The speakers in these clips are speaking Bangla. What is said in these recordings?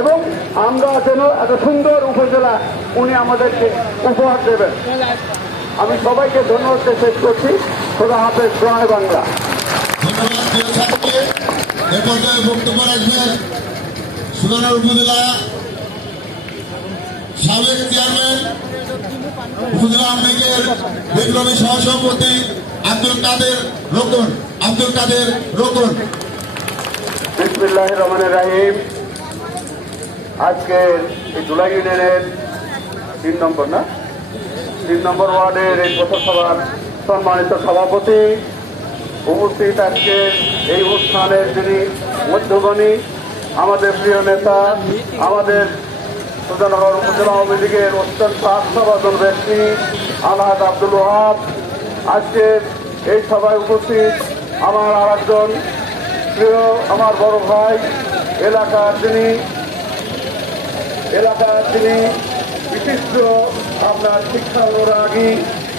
এবং আমরা যেন এত সুন্দর উপজেলা উনি আমাদেরকে উপহার দেবেন। আমি সবাইকে ধন্যবাদ শেষ করছি। খোদা হাফেজ, জয় বাংলা। এ পর্যায়ে বক্তব্য রাখবেন সুনার উপজেলা সাবেক চেয়ারম্যান, উপজেলা আওয়ামী লীগের বিপ্লবী সহসভাপতি আব্দুল কাদের রতন। বিসমিল্লাহির রহমানির রহিম। আজকে এই জুলাই ইউনিয়নের 3 নম্বর ওয়ার্ডের এই পথসভার সম্মানিত সভাপতি, উপস্থিত আজকে এই অনুষ্ঠানের যিনি মধ্যমণি, আমাদের প্রিয় নেতা, আমাদের সুজানগর উপজেলা আওয়ামী লীগের অত্যন্ত আস্থাভাজন ব্যক্তি আলহাজ আব্দুল ওয়াহাব। আজকে এই সভায় উপস্থিত আমার আরেকজন প্রিয় আমার বড় ভাই, এলাকার যিনি বিশিষ্ট আপনার শিক্ষা অনুরাগী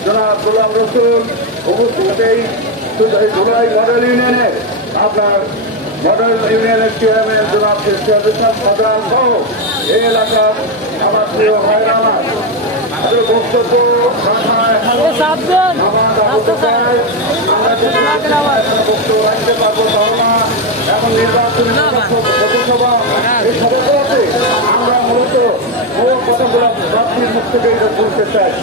জনাব গোলাম রসুল, উপস্থিত এই ধুলাই মডেল ইউনিয়নের চেয়ারম্যান জনাব সদরান সহ এই এলাকার আমার প্রিয় ভাইরা আমার বক্তব্য রাখতে পারবো না। এখন নির্বাচনী পথসভা এই সভাগুলোতে আমরা মূলত কথাগুলো প্রার্থীর মুখ থেকে বলতে চাই।